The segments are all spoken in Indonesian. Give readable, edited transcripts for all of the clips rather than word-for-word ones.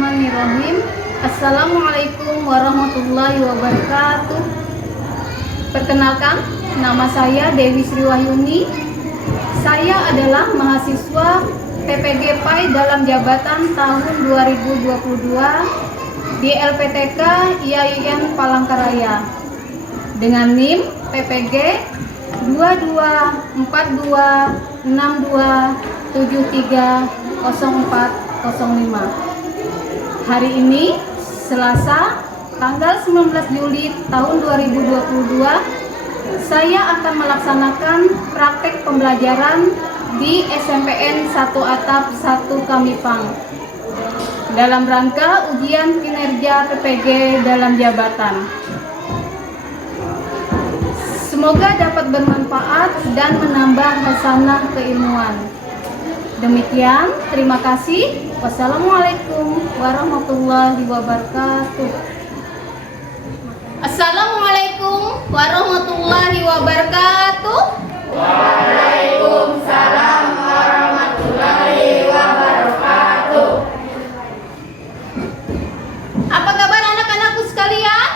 Bismillahirrahmanirrahim. Assalamualaikum warahmatullahi wabarakatuh. Perkenalkan, nama saya Dewi Sri Wahyuni. Saya adalah mahasiswa PPG PAI dalam jabatan tahun 2022 di LPTK IAIN Palangkaraya dengan NIM PPG 224262730405. Hari ini Selasa tanggal 19 Juli tahun 2022, saya akan melaksanakan praktek pembelajaran di SMPN 1 Atap 1 Kamipang dalam rangka ujian kinerja PPG dalam jabatan. Semoga dapat bermanfaat dan menambah hasanah keilmuan. Demikian, terima kasih. Wassalamualaikum warahmatullahi wabarakatuh. Assalamualaikum warahmatullahi wabarakatuh. Waalaikumsalam warahmatullahi wabarakatuh. Apa kabar anak-anakku sekalian?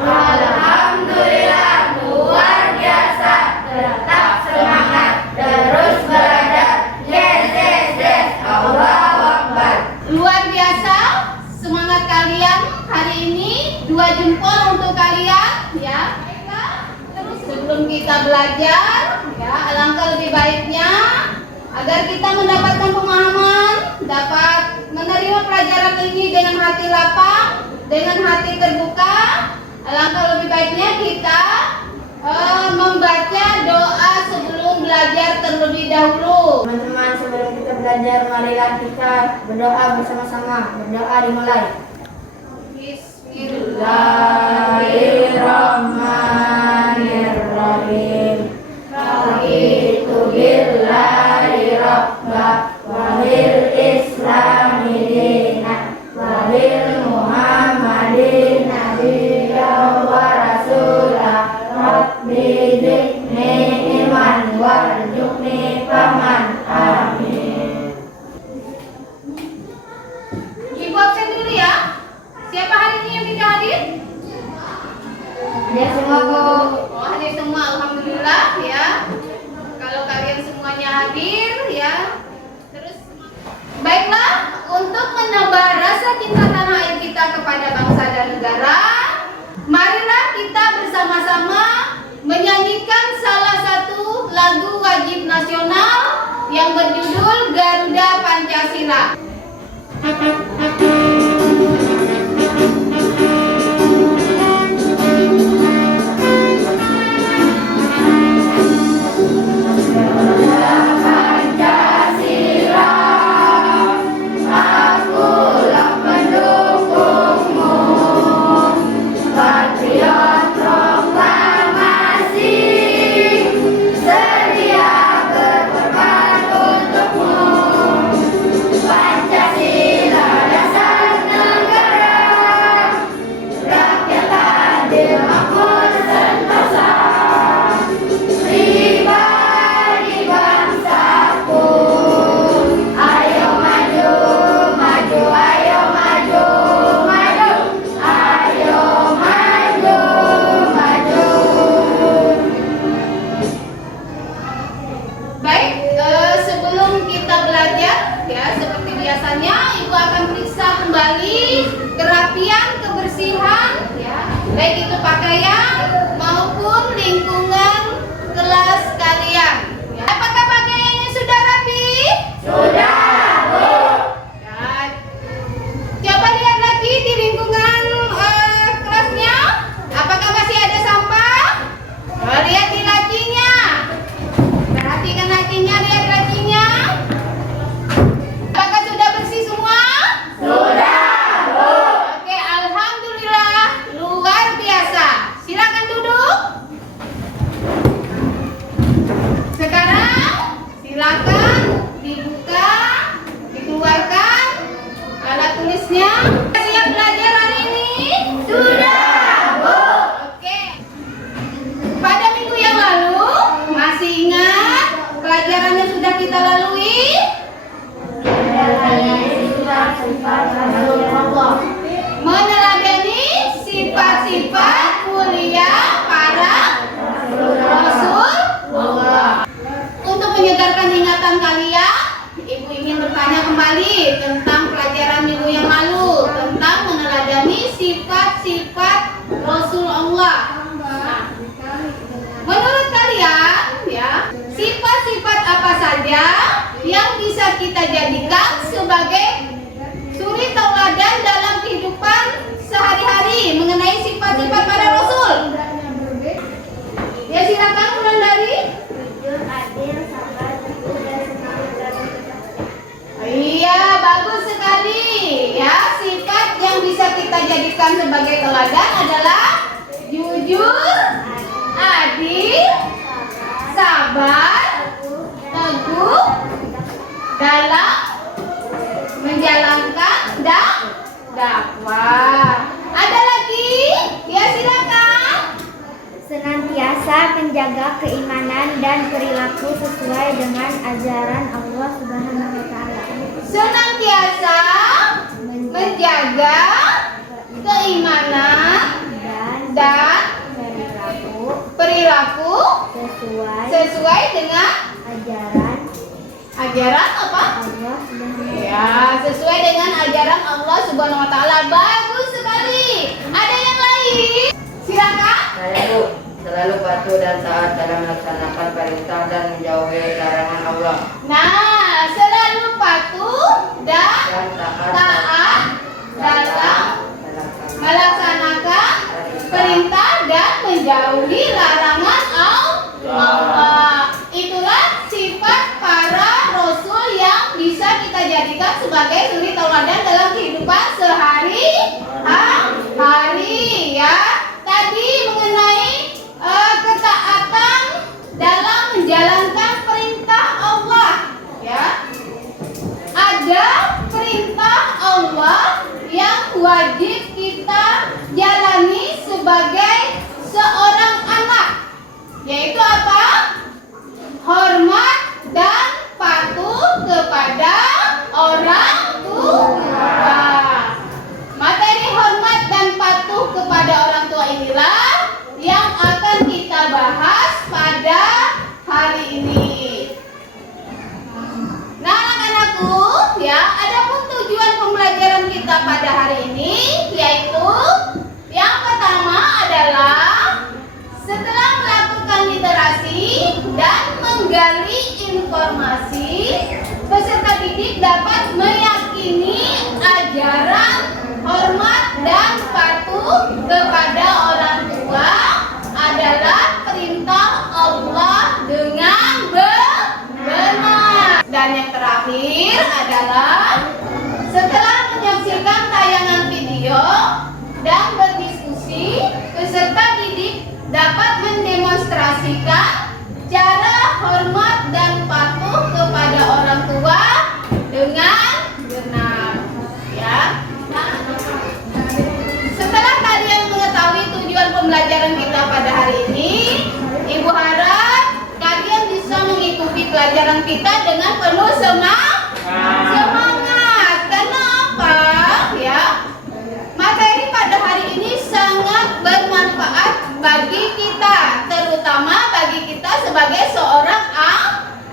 Alhamdulillah luar biasa. Tetap semangat terus belajar. Yes, yes, yes. Allahu Akbar. Luar biasa semangat kalian hari ini. 2 jempol untuk kalian ya. Terus sebelum kita belajar ya, alangkah lebih baiknya agar kita mendapatkan pemahaman, dapat menerima pelajaran ini dengan hati lapang, dengan hati terbuka. Alangkah lebih baiknya kita membaca doa sebelum belajar terlebih dahulu. Teman-teman, sebelum kita belajar, marilah kita berdoa bersama-sama. Berdoa dimulai. Bismillahirrahmanirrahim. Raditu billahi rabba wa bil islami dina wa bil muhammadin nabiyya wa rasulah. Rabbi zidni iman warzuqni fahman. Amin. Ibu absen dulu ya. Siapa hari ini yang tidak hadir? Ya semua Bu. Oh, hadir semua, alhamdulillah ya. Kalau kalian semuanya hadir ya. Terus baiklah, untuk menambah rasa cinta tanah air kita kepada bangsa dan negara, marilah kita bersama-sama menyanyikan salah satu lagu wajib nasional yang berjudul Garuda Pancasila. Sebelum kita belajar ya, seperti biasanya Ibu akan periksa kembali kerapian, kebersihan ya, baik itu pakaian maupun lingkungan kelas kalian ya. Apakah pakaiannya sudah rapi? Sudah Bu. Ya. Coba lihat lagi di lingkungan kelasnya, apakah masih ada sampah? Lihat di lacinya. Perhatikan lacinya, lihat lacinya. Apakah sudah bersih semua? Sudah Bu. Oke, alhamdulillah, luar biasa. Silakan duduk. Sekarang silakan dibuka Allah. Meneladani sifat-sifat mulia para Rasul Allah. Untuk menyegarkan ingatan kalian, Ibu ingin bertanya kembali tentang pelajaran minggu yang lalu tentang meneladani sifat-sifat Rasul Allah. Nah, menurut kalian ya, sifat-sifat apa saja yang bisa kita jadikan sebagai suri tauladan dalam kehidupan sehari-hari mengenai sifat-sifat para Rasul? Ya silakan mulai dari. Jujur, adil, sabar, teguh, dan senang beragam. Iya, bagus sekali. Ya, sifat yang bisa kita jadikan sebagai teladan adalah jujur, adil, sabar, teguh dalam menjalankan dakwah. Ada lagi? Ya, silakan. Senantiasa menjaga keimanan dan perilaku sesuai dengan ajaran Allah Subhanahu wa taala. Senantiasa menjaga keimanan dan perilaku sesuai dengan ajaran apa? Allah Subhanahu Ya, sesuai dengan ajaran Allah Subhanahu wa taala. Bagus sekali. Ada yang lain? Silakan. Selalu patuh dan taat dalam melaksanakan perintah dan menjauhi larangan Allah. Nah, selalu patuh dan taat dalam melaksanakan perintah dan menjauhi larangan Allah. Itulah sifat para rasul yang bisa kita jadikan sebagai suri tauladan dalam kehidupan sehari-hari ya. Tadi mengenai ketaatan dalam menjalankan perintah Allah ya. Ada perintah Allah yang wajib kita jalani sebagai seorang anak, yaitu apa? Hormat dan patuh kepada orang tua. Materi hormat dan patuh kepada orang tua inilah yang akan kita bahas pada hari ini. Nah, anak-anakku, ya, adapun tujuan pembelajaran kita pada hari ini yaitu yang pertama adalah setelah melakukan literasi dan menggali informasi, peserta didik dapat meyakini ajaran hormat dan patuh kepada orang tua adalah perintah Allah dengan benar. Dan yang terakhir adalah setelah menyaksikan tayangan video dan berdiskusi, peserta didik dapat mendemonstrasikan cara hormat dan patuh kepada orang tua dengan benar. Ya. Setelah kalian mengetahui tujuan pembelajaran kita pada hari ini, Ibu harap kalian bisa mengikuti pelajaran kita dengan penuh semangat. Kenapa? Ya. Materi pada hari ini sangat bermanfaat bagi kita, terutama bagi kita sebagai seorang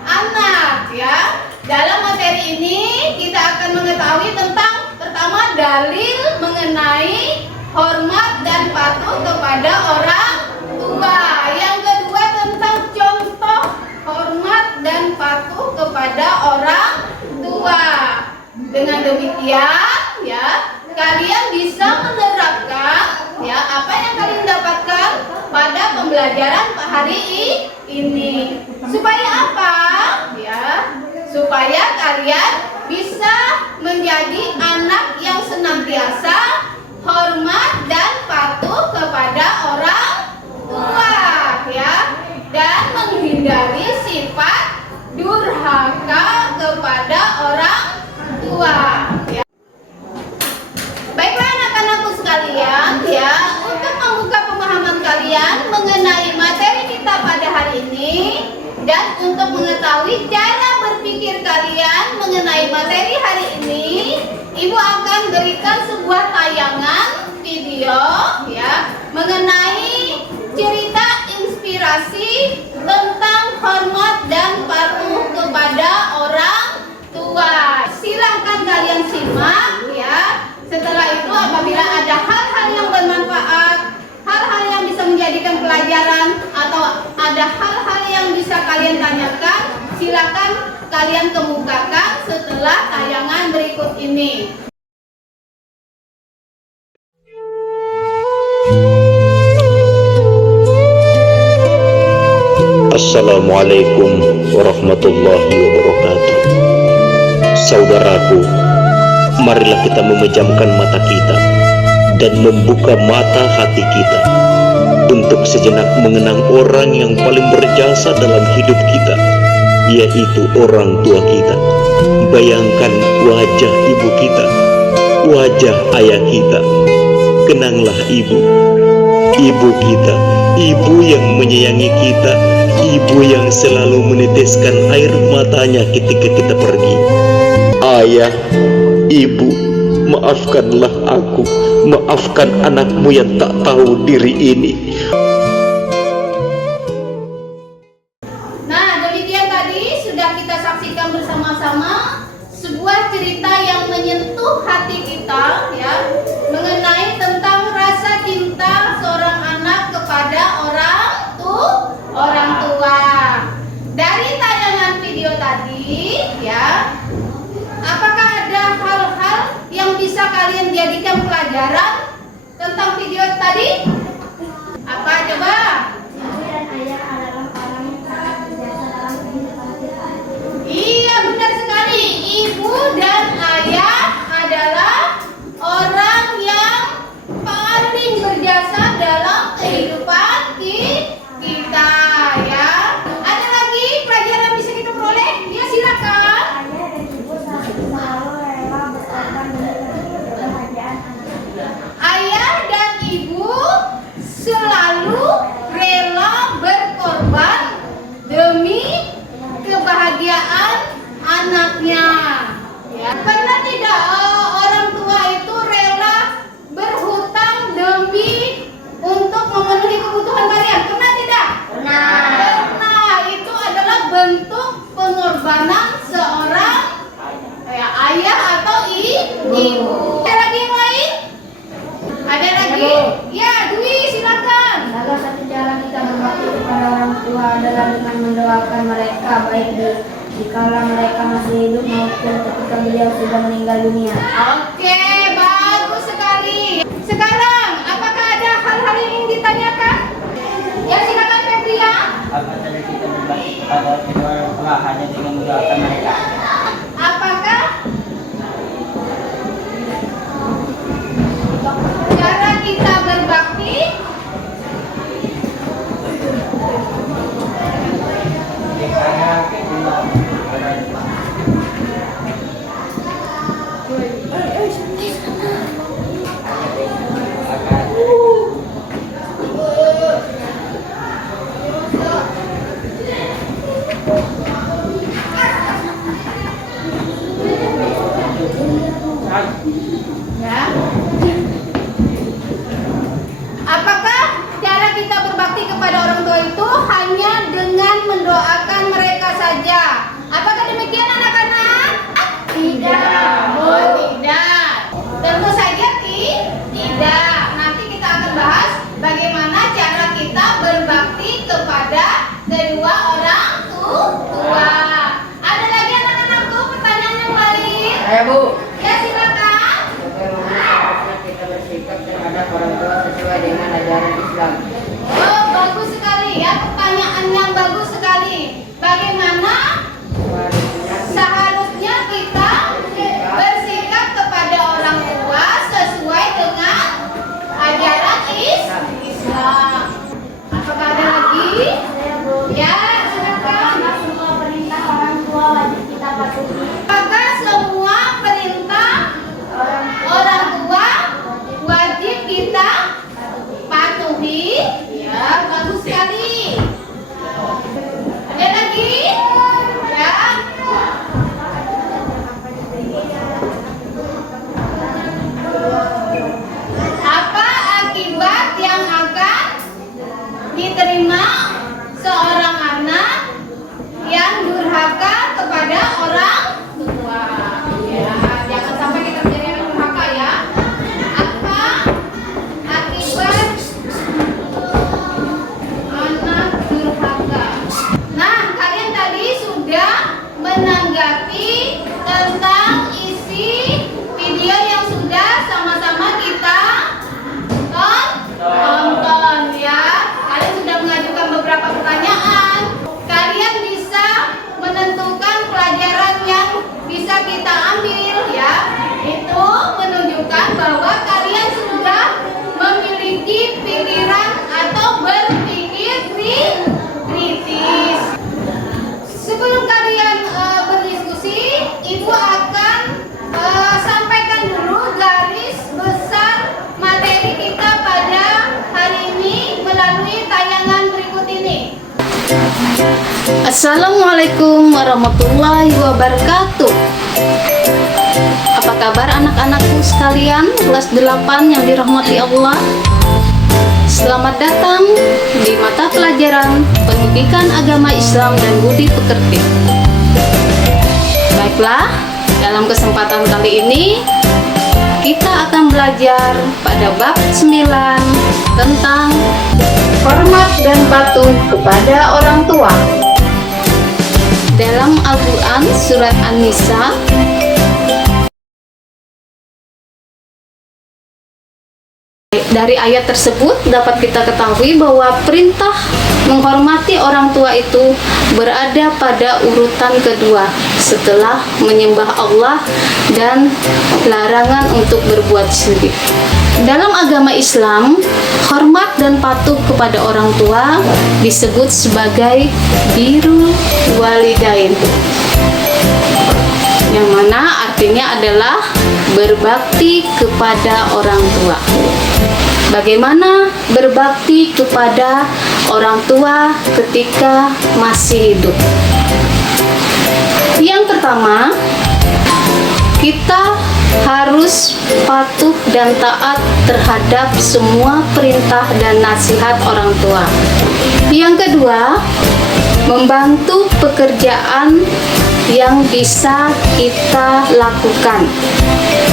anak ya. Dalam materi ini kita akan mengetahui tentang pertama dalil mengenai hormat dan patuh kepada orang tua. Yang kedua tentang contoh hormat dan patuh kepada orang tua. Dengan demikian ya, kalian bisa menerapkan ya apa yang kalian dapatkan pada pembelajaran hari ini. Supaya apa? Ya, supaya kalian bisa menjadi anak yang senantiasa hormat dan patuh kepada orang tua ya, dan menghindari sifat durhaka kepada orang tua ya. Baiklah anak-anakku sekalian ya, untuk membuka pemahaman kalian mengenai materi kita pada hari ini dan untuk mengetahui cara berpikir kalian mengenai materi hari ini, Ibu akan berikan sebuah tayangan video ya mengenai cerita inspirasi tentang hormat dan patuh kepada orang tua. Silakan kalian simak ya. Setelah itu apabila ada hal-hal yang bermanfaat, hal-hal yang bisa menjadikan pelajaran atau ada hal-hal yang bisa kalian tanyakan, silakan kalian kemukakan setelah tayangan berikut ini. Assalamualaikum warahmatullahi wabarakatuh. Saudaraku, marilah kita memejamkan mata kita dan membuka mata hati kita untuk sejenak mengenang orang yang paling berjasa dalam hidup kita, yaitu orang tua kita. Bayangkan wajah ibu kita, wajah ayah kita. Kenanglah ibu kita, ibu yang menyayangi kita, ibu yang selalu meneteskan air matanya ketika kita pergi. Ayah, ibu, maafkanlah aku, maafkan anakmu yang tak tahu diri ini. Nah, demikian tadi sudah kita saksikan bersama-sama sebuah cerita yang menyentuh hati kita ya, mengenai tentang rasa cinta seorang anak kepada orang tua. Dari tayangan video tadi ya, apakah ada hal-hal yang bisa kalian jadikan pelajaran tentang video tadi? Apa coba? Ibu dan ayah adalah orang yang sangat berjasa dalam kehidupan kita. Iya, benar sekali. Ibu dan ayah adalah orang yang paling berjasa dalam kehidupan kita ya. Ada lagi pelajaran yang bisa kita peroleh? Ya, silakan. Ayah dan ibu selalu rela berkorban demi kebahagiaan anak-anaknya. Ayah dan ibu selalu rela berkorban demi kebahagiaan anaknya. Ya. Pernah tidak orang tua itu rela berhutang demi untuk memenuhi kebutuhan kalian? Pernah tidak? Pernah. Itu adalah bentuk pengorbanan seorang ayah atau ibu. Ada lagi yang lain? Ada lagi? Ya, Dwi, silakan. Salah satu cara kita berbakti kepada orang tua adalah dengan mendoakan mereka baik di kala mereka masih hidup maupun ketika beliau sudah meninggal dunia. Oke, bagus sekali. Sekarang, apakah ada hal-hal yang ingin ditanyakan? Ya, silakan Febria. Apa saja kita berbakti kepada kedua orang tua hanya dengan mendoakan mereka. Apakah cara kita berbakti? Biasanya kedua orang tua. Assalamualaikum warahmatullahi wabarakatuh. Apa kabar anak-anakku sekalian kelas 8 yang dirahmati Allah? Selamat datang di mata pelajaran Pendidikan Agama Islam dan Budi Pekerti. Baiklah, dalam kesempatan kali ini kita akan belajar pada bab 9 tentang hormat dan patuh kepada orang tua. Dalam Al-Quran surat An-Nisa dari ayat tersebut dapat kita ketahui bahwa perintah menghormati orang tua itu berada pada urutan kedua setelah menyembah Allah dan larangan untuk berbuat syirik. Dalam agama Islam, hormat dan patuh kepada orang tua disebut sebagai birrul walidain, yang mana artinya adalah berbakti kepada orang tua. Bagaimana berbakti kepada orang tua ketika masih hidup? Yang pertama, kita harus patuh dan taat terhadap semua perintah dan nasihat orang tua. Yang kedua, membantu pekerjaan yang bisa kita lakukan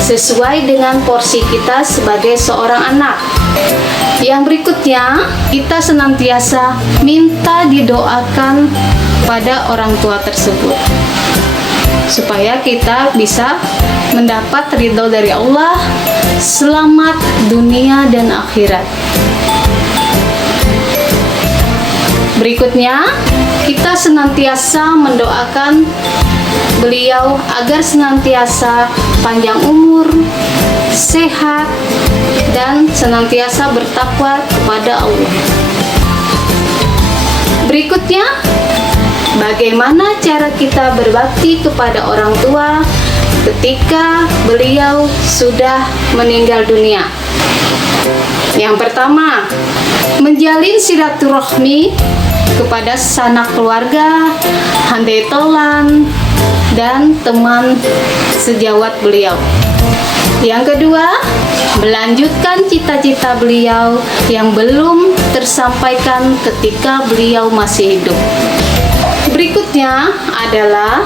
sesuai dengan porsi kita sebagai seorang anak. Yang berikutnya, kita senantiasa minta didoakan pada orang tua tersebut supaya kita bisa mendapat ridho dari Allah, selamat dunia dan akhirat. Berikutnya, kita senantiasa mendoakan beliau agar senantiasa panjang umur, sehat, dan senantiasa bertakwa kepada Allah. Berikutnya, bagaimana cara kita berbakti kepada orang tua ketika beliau sudah meninggal dunia? Yang pertama, menjalin silaturahmi kepada sanak keluarga, handai tolan, dan teman sejawat beliau. Yang kedua, melanjutkan cita-cita beliau yang belum tersampaikan ketika beliau masih hidup. Berikutnya adalah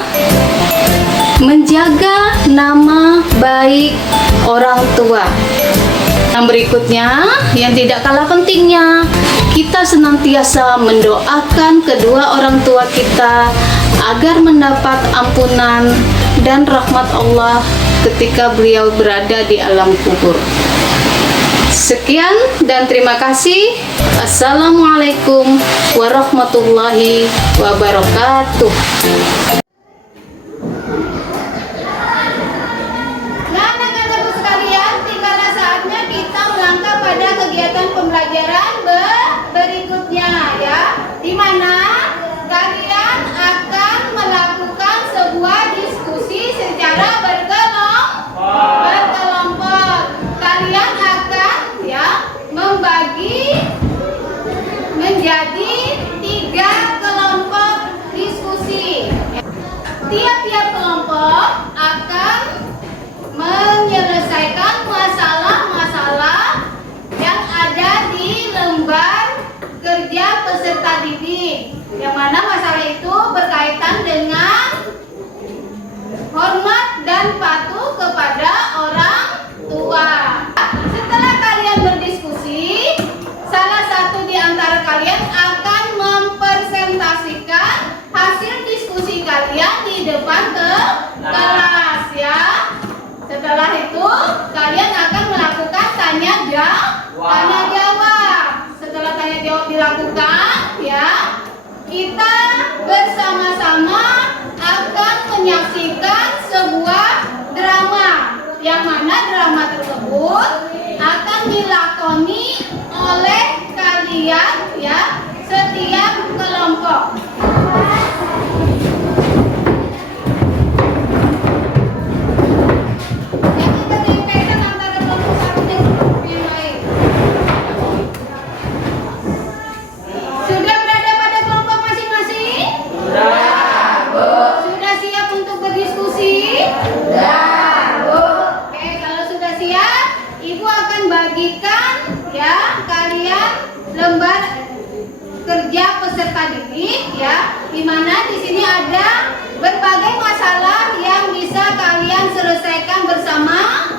menjaga nama baik orang tua. Yang berikutnya, yang tidak kalah pentingnya, kita senantiasa mendoakan kedua orang tua kita agar mendapat ampunan dan rahmat Allah ketika beliau berada di alam kubur. Sekian dan terima kasih. Assalamualaikum warahmatullahi wabarakatuh. Nah, anak-anakku sekalian, tinggallah saatnya kita melangkah pada kegiatan pembelajaran berikutnya ya, di mana kalian akan melakukan sebuah diskusi secara berkelompok. Kalian akan ya membagi menjadi 3 kelompok diskusi. Tiap-tiap kelompok akan menyelesaikan masalah-masalah yang ada di lembar kerja peserta didik, yang mana masalah itu berkaitan dengan hormat dan patuh kepada orang tua. Setelah kalian berdiskusi, salah satu di antara kalian akan mempresentasikan hasil diskusi kalian di depan kelas ya. Setelah itu kalian akan melakukan tanya jawab. Setelah tanya jawab dilakukan ya, kita bersama-sama akan menyaksikan sebuah drama, yang mana drama tersebut akan dilakoni oleh kalian ya, setiap kelompok. Yang keterkaitan antara kelompok satu dan kelompok yang lain. Sudah berada pada kelompok masing-masing? Ibu akan bagikan ya kalian lembar kerja peserta didik ya, di mana di sini ada berbagai masalah yang bisa kalian selesaikan bersama-sama.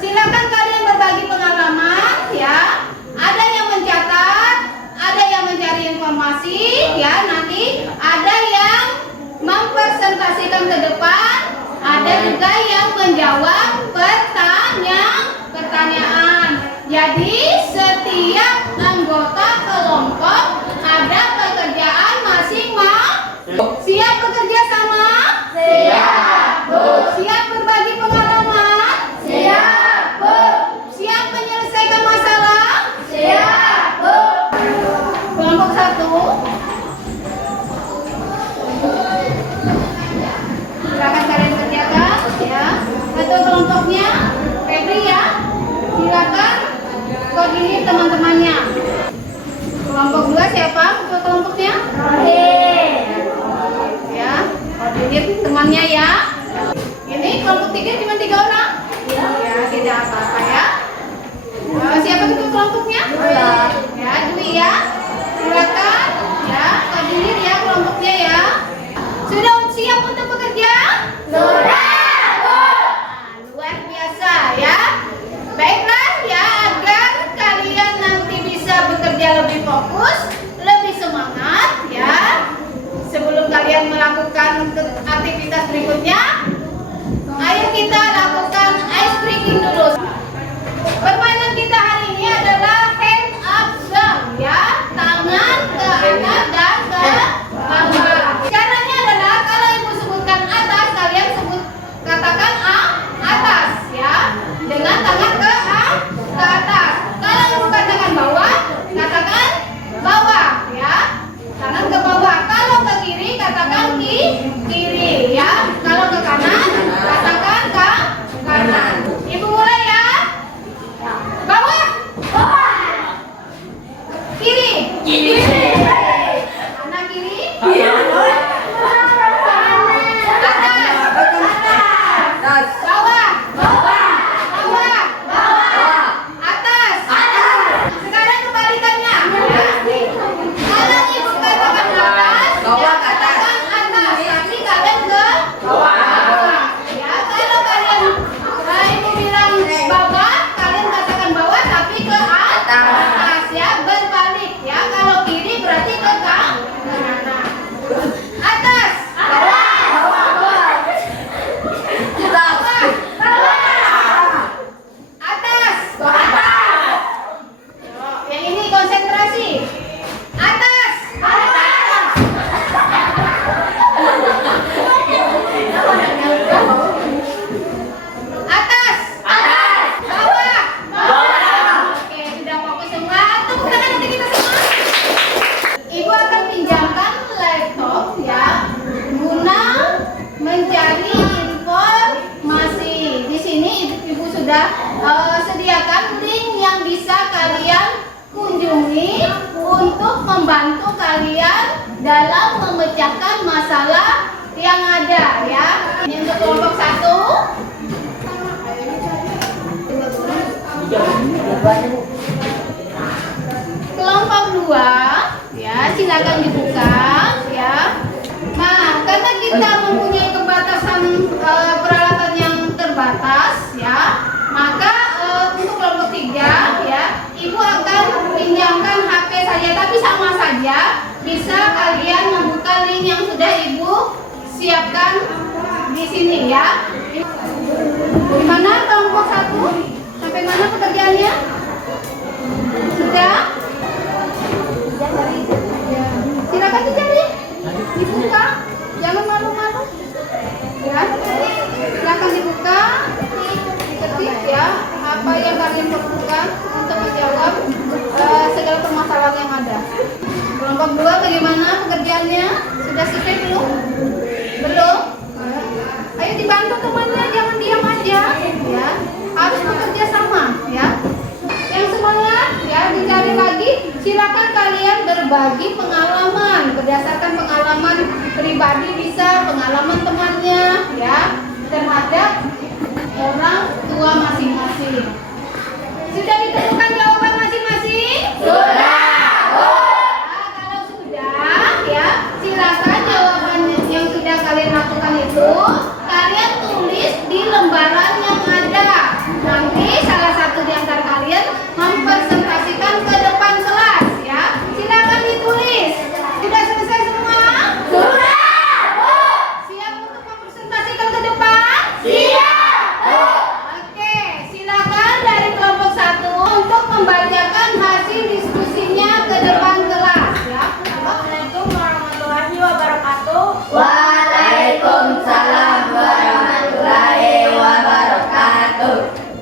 Silakan kalian berbagi pengalaman ya. Ada yang mencatat, ada yang mencari informasi ya, nanti ada yang mempresentasikan ke depan, ada juga yang menjawab pertanyaan. Jadi setiap anggota kelompok ada pekerjaan masing-masing. Siap bekerja sama? Siap, Bu. Siap berbagi pengalaman? Siap, Bu. Siap menyelesaikan masalah? Siap, Bu. Kelompok 1. Silakan kalian kerjakan ya. Satu kelompoknya Febri ya. Silakan koordinir teman-temannya. Kelompok 2 siapa kelompoknya? Ya, koordinir temannya ya. Ini kelompok 3 cuma 3 orang? Ya, tidak apa-apa ya. Siapa itu kelompoknya? Ya, Dwi ya. Silakan ya, koordinir ya kelompoknya ya. Sudah siap untuk bekerja? Sudah, Bu. Luar biasa ya. Baiklah ya, agar kalian nanti bisa bekerja lebih fokus, lebih semangat ya. Sebelum kalian melakukan aktivitas berikutnya, ayo kita lakukan ice breaking dulu. Permainan kita hari ini adalah hand up jump ya, tangan ke atas dan ke bawah. Caranya adalah kalau ibu sebutkan atas, kalian katakan atas ya, dengan tangan ke atas. Kalau ibu katakan bawah, katakan bawah ya, tangan ke bawah. Kalau ke kiri, katakan kiri ya. Kalau ke kanan, katakan ke kanan. Ibu mulai ya. Bawah, kiri, kanan kiri, atas, bawah, atas. Sekarang kebalikannya. Kalau ibu katakan atas, katakan atas. Tapi kalian ke bawah. Ya, kalau kalian ibu bilang bawah, kalian katakan bawah tapi ke atas ya, berbalik ya. Kalau kiri berarti ke kanan. Atas, atas. Yang ini konsentrasi. Atas. Atas. Bawah. Oke, sudah fokus semua. Tepuk tangan untuk kita semua. Ibu akan pinjamkan laptop ya, guna mencari informasi. Di sini ibu sudah sediakan link yang bisa kalian kunjungi untuk membantu kalian dalam memecahkan masalah yang ada ya. Ini untuk kelompok 1. Kelompok 2 ya, silakan dibuka ya. Nah, karena kita mempunyai keterbatasan peralatan yang terbatas ya, maka untuk kelompok 3 ya, ibu akan pinjamkan HP saja, tapi sama saja bisa kalian membuka link yang sudah ibu siapkan di sini ya. Di mana kelompok 1? Sampai mana pekerjaannya? Sudah? Silakan dicari, dibuka, jangan malu-malu ya. Silakan dibuka, diketik ya apa yang kalian perlukan untuk menjawab segala permasalahan yang ada. Kelompok 2 bagaimana pekerjaannya? Sudah selesai belum? Belum? Ayo dibantu temannya, jangan diam aja ya. Harus bekerja sama ya. Yang semangat ya, dicari lagi. Silakan kalian berbagi pengalaman berdasarkan pengalaman pribadi, bisa pengalaman temannya ya, terhadap orang tua masing-masing. Sudah ditentukan jawaban masing-masing? Kalau sudah, ya silakan jawaban yang sudah kalian lakukan itu kalian tulis di lembaran yang ada. Nanti salah satu di antara kalian mempresentasikan ke depan kelas, ya. Silakan ditulis. Sudah selesai semua? Siap untuk mempresentasikan ke depan? Oke, silakan dari kelompok 1 untuk membacakan hasil diskusinya ke depan kelas, ya. Assalamualaikum warahmatullahi wabarakatuh. Waalaikumsalam warahmatullahi wabarakatuh.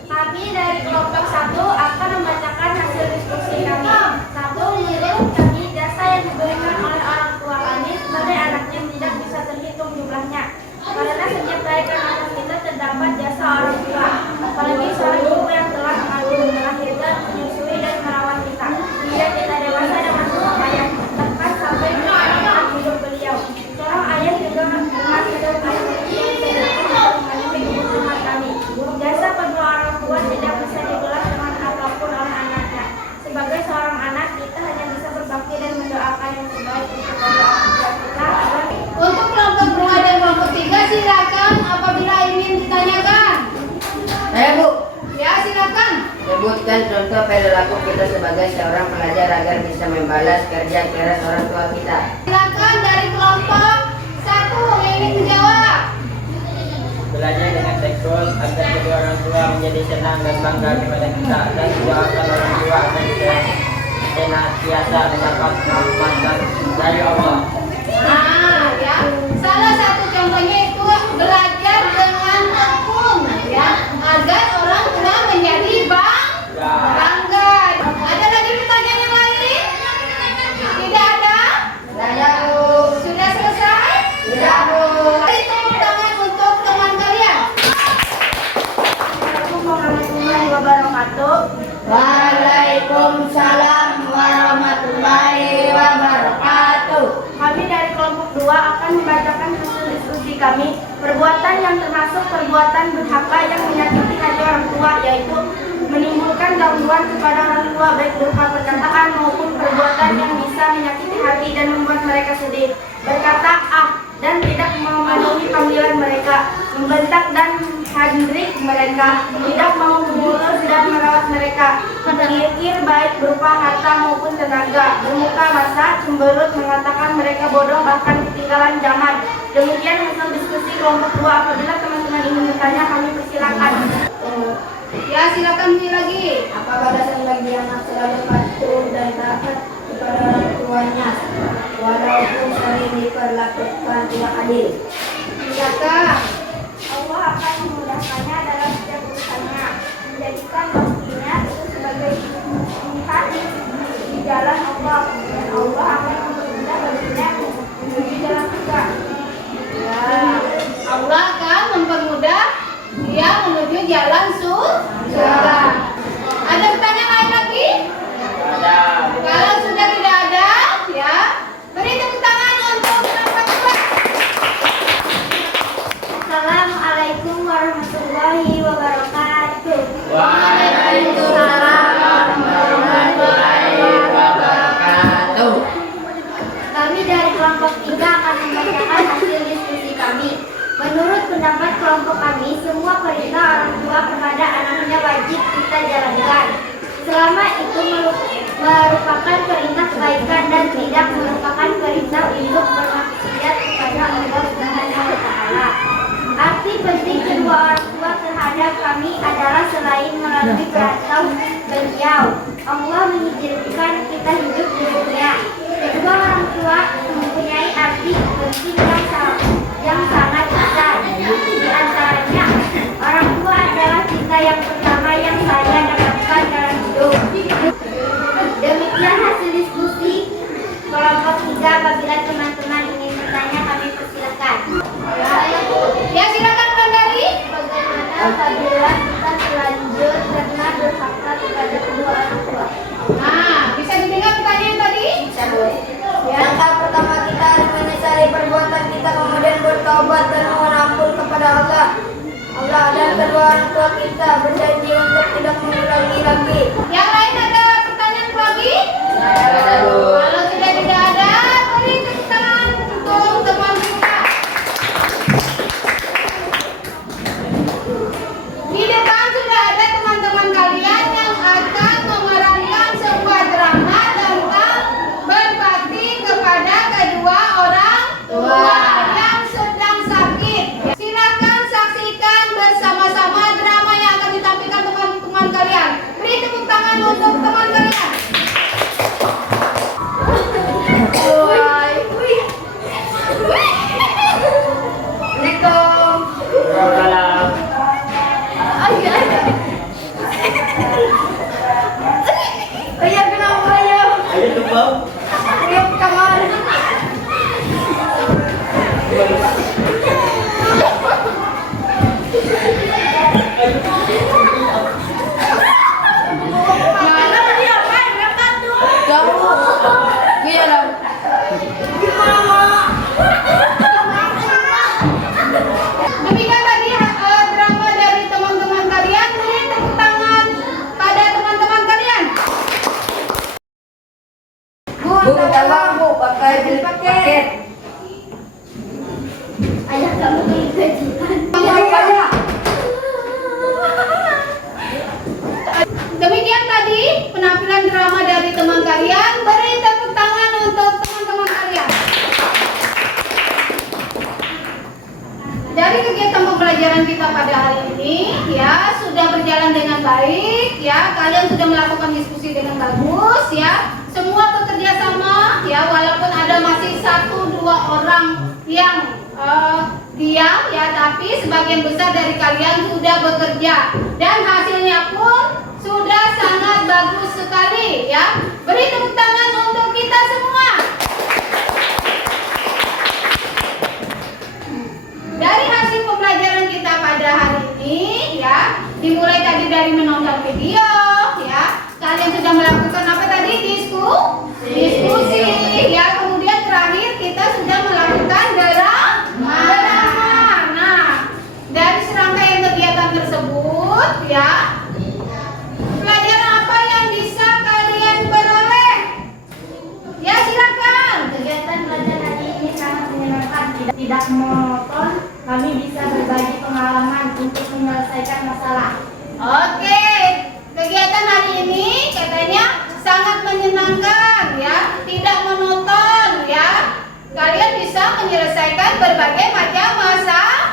Kami dari kelompok 1 akan membacakan hasil diskusi kami. 1. Menurut kami, jasa yang diberikan oleh orang tua kami sebagai anaknya tidak bisa terhitung jumlahnya. Karena setiap kebaikan anak kita terdapat jasa orang tua, apalagi seorang ibu yang telah mengandung, melahirkan, menyusui dan merawat kita hingga kita dewasa dengan susah payah, bahkan sampai mengakhiri hidup beliau. Seorang ayah juga dengan hidup ayah yang tidak memenuhi kebutuhan kami. Jasa kedua orang tua tidak bisa dibelas dengan apapun oleh anaknya. Sebagai seorang anak, kita hanya bisa berbakti dan mendoakan yang terbaik untuk kedua orang tua kita agar Untuk kelompok 2 dan kelompok 3 silakan apabila ingin ditanyakan. Bu, Ya, silakan. sebutkan contoh perilaku kita sebagai seorang pelajar agar bisa membalas kerja keras orang tua kita. Silakan dari kelompok 1 yang ingin menjawab. Belajar dengan tekun agar kedua orang tua menjadi senang dan bangga kepada kita, dan doakan orang tua agar kita senantiasa mendapat rahmatan dari Allah. Nah, ya. Salah satu contohnya itu belajar dengan tekun, ya, agar orang tua menjadi bangga. Ada lagi pertanyaan yang lain? Tidak ada? Sudah selesai? Beri tepuk tangan untuk teman kalian. Assalamualaikum warahmatullahi wabarakatuh. Waalaikumsalam warahmatullahi wabarakatuh. Kami dari kelompok 2 akan membacakan hasil diskusi kami. Perbuatan yang termasuk perbuatan durhaka yang menyakiti hati orang tua, yaitu menimbulkan gangguan kepada orang tua baik berupa perkataan maupun perbuatan yang bisa menyakiti hati dan membuat mereka sedih. Berkata dan tidak memenuhi panggilan mereka, membentak dan handrik mereka, tidak mau mengurus dan merawat mereka, mengikir baik berupa harta maupun tenaga, bermuka masa, cemberut, mengatakan mereka bodoh bahkan ketinggalan zaman. Demikian hasil diskusi kelompok 2. Apabila teman-teman ingin bertanya, kami persilakan. Ya, silakan beri lagi. Apa balasan bagi anak selalu patuh dan taat kepada orang tuanya, walaupun sering diperlakukan tidak adil? Silakan. Allah akan memudahkannya dalam setiap urusannya, menjadikan rezekinya itu sebagai jihad di jalan Allah, dan Allah akan mempermudah baginya menuju jalan surga. Ya, Allah akan mempermudah dia menuju jalan surga. Ada pertanyaan lain lagi? Ada. Kalau sudah tidak ada, ya, beri tepuk tangan untuk kelompok 2. Assalamualaikum warahmatullahi wabarakatuh. Waalaikumsalam warahmatullahi wabarakatuh. Kami dari kelompok 3 akan membacakan hasil diskusi kami. Menurut pendapat kelompok kami, semua perintah orang tua kepada anaknya wajib kita jalankan. Selama itu merupakan perintah kebaikan dan tidak merupakan perintah untuk bermaksiat kepada Allah Subhanahu wa Ta'ala. Arti penting kedua orang tua terhadap kami adalah selain melalui perantau beliau, Allah mengizinkan kita hidup di dunia. Kedua orang tua mempunyai arti penting yang sangat besar. Di antaranya, orang tua adalah cinta yang pertama yang saya dapatkan dalam hidup. Demikian hasil diskusi kelompok 3. Apabila teman-teman ingin bertanya, kami persilakan. Ya, silakan Bang Dari. Bagaimana apabila kita terlanjur karena durhaka kepada kedua orang tua? Nah, bisa didengar pertanyaan tadi? Langkah pertama kita harus menyesali perbuatan kita, kemudian bertobat dan mohon ampun kepada Allah. Allah dan kedua orang tua kita berjanji untuk tidak mengulangi lagi. Yang lain ada pertanyaan lagi? Kalau sudah tidak ada, beri tepuk tangan untuk teman kita. Di depan sudah ada teman-teman kalian yang akan memerankan sebuah drama tentang berbakti kepada kedua orang tua yang sedang sakit. Silakan saksikan bersama-sama drama yang akan ditampilkan teman-teman kalian. Beri tepuk tangan untuk teman kalian. Waalaikumsalam. Ayah kenapa ya? Ayo tumpang. Ayah kamar. Mana dia? Main berangkat tuh. Iya lah. Demikian tadi drama dari teman-teman kalian. Beri tepuk tangan pada teman-teman kalian. Bu, tolong bu, pakai beli paket. Ayah kamu beli kejutan. Ayah. Demikian tadi penampilan drama dari teman kalian. Beri tepuk tangan untuk teman-teman kalian. Dari kegiatan pembelajaran kita pada hari ini, ya sudah berjalan dengan baik, ya kalian sudah melakukan diskusi dengan bagus, ya semua bekerja sama, ya walaupun ada masih 1-2 orang yang diam, ya tapi sebagian besar dari kalian sudah bekerja dan hasilnya pun sudah sangat bagus sekali, ya. Beri tepuk tangan untuk kita semua. Dari hasil pembelajaran kita pada hari ini, ya, dimulai tadi dari menonton video, ya, kalian sudah melakukan apa tadi? Diskusi, ya, kemudian terakhir kita sudah melakukan drama. Nah, dari serangkaian kegiatan tersebut, ya, pelajaran apa yang bisa kalian peroleh? Ya, silakan. Kegiatan belajar hari ini sangat menyenangkan, tidak monoton. Kami bisa berbagi pengalaman untuk menyelesaikan masalah. Oke, kegiatan hari ini katanya sangat menyenangkan, ya, tidak monoton, ya. Kalian bisa menyelesaikan berbagai macam masalah.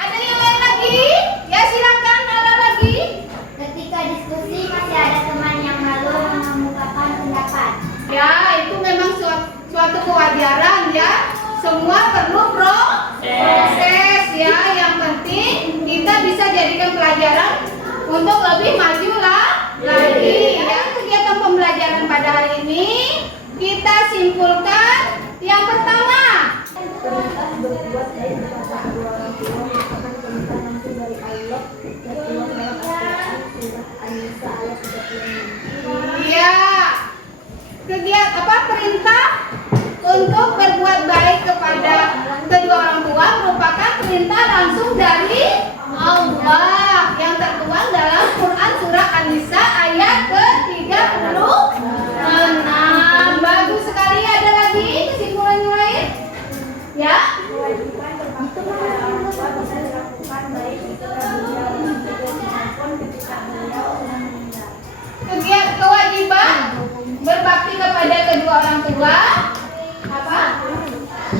Ada yang lain lagi? Ya, silakan. Ada lagi? Ketika diskusi masih ada teman yang malu mengemukakan pendapat. Ya, itu memang suatu kewajaran, ya. Semua perlu proses, ya. Yang penting kita bisa jadikan pelajaran untuk lebih maju lagi. Ya, kegiatan pembelajaran pada hari ini kita simpulkan yang pertama. Berbuat baik kepada kedua orang tua merupakan perintah langsung dari Allah tertuang dalam Al-Quran surah An-Nisa ayat 36. Iya. Kegiatan perintah untuk berbuat baik kepada kedua orang tua merupakan perintah langsung dari Allah yang tertuang dalam Quran surah An-Nisa ayat ke-36. Bagus sekali. Ada lagi kesimpulan yang lain? Ya. Kewajiban berbakti kepada orang tua bisa dilakukan baik ketika beliau hidup maupun ketika beliau sudah meninggal. Kewajiban berbakti kepada kedua orang tua apa?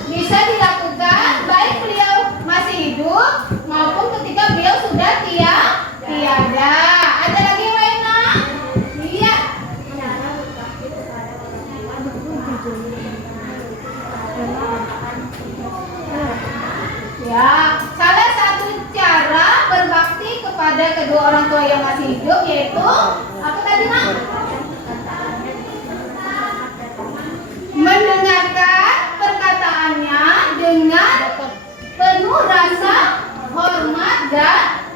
Bisa dilakukan baik beliau masih hidup maupun ketika beliau sudah tiada. Ada lagi yang lain, Nak? Iya. Cara berbakti kepada orang tua bertujuan Ya, salah satu cara berbakti kepada kedua orang tua yang masih hidup yaitu apa tadi, Nak? Mendengarkan perkataannya dengan penuh rasa hormat dan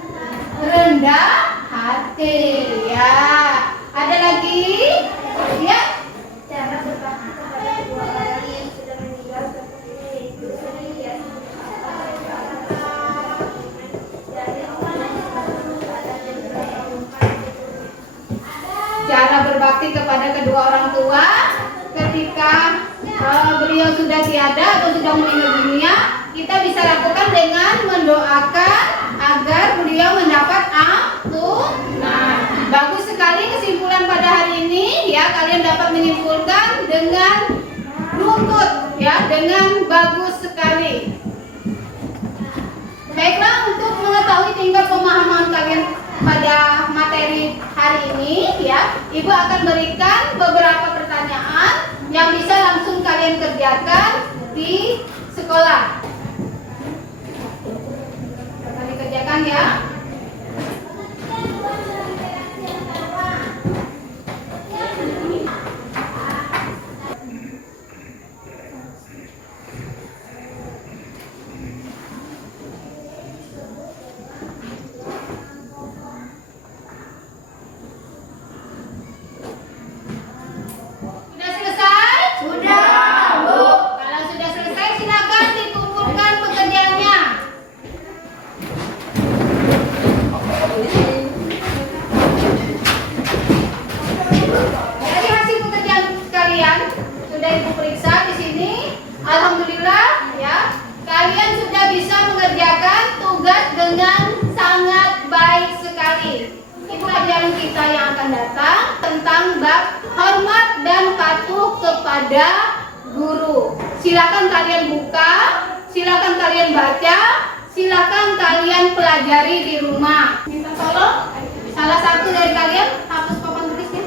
rendah hati. Ya, ada lagi? Ya. cara berbakti kepada kedua orang yang sudah meninggal seperti yaitu berbakti kepada kedua orang tua ketika beliau sudah tiada atau sudah meninggal dunia. Kita bisa lakukan dengan mendoakan agar beliau mendapat ampunan. Bagus sekali kesimpulan pada hari ini ya, kalian dapat menyimpulkan dengan runtut ya, dengan bagus sekali. Baiklah, untuk mengetahui tingkat pemahaman kalian pada materi hari ini ya, Ibu akan berikan beberapa pertanyaan yang bisa langsung kalian kerjakan di sekolah. Akan dikerjakan ya. Sudah selesai? Sudah, Bu. Kalau sudah selesai, silakan dikumpulkan pekerjaannya. Jadi hasil pekerjaan kalian sudah Ibu periksa di sini. Alhamdulillah ya, kalian sudah bisa mengerjakan tugas dengan sangat baik sekali. Itu pelajaran kita yang akan datang tentang bab hormat dan patuh kepada guru. Silakan kalian buka, silakan kalian baca, silakan kalian pelajari di rumah. Minta tolong salah satu dari kalian hapus papan tulisnya.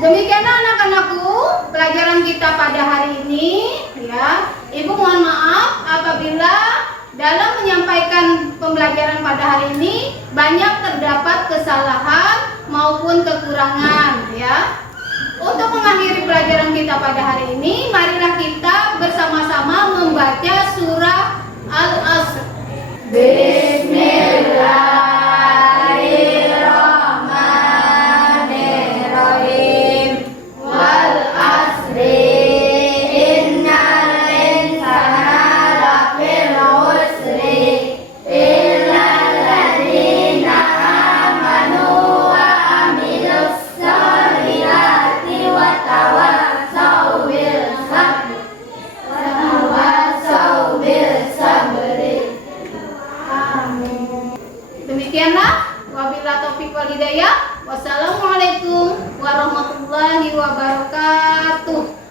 Demikianlah anak-anakku pelajaran kita pada hari ini ya. Ibu mohon maaf apabila dalam menyampaikan pembelajaran pada hari ini banyak terdapat kesalahan maupun kekurangan ya. Untuk mengakhiri pelajaran kita pada hari ini, marilah kita bersama-sama membaca surah Al-Asr. Bismillahirrahmanirrahim. Wal asri innal insana lafi khusri illa alladziina amanu wa amilus solihati wa tawassau bil sabri. Demikianlah, wabillahi taufiq wal hidayah. Wassalamualaikum warahmatullahi wabarakatuh.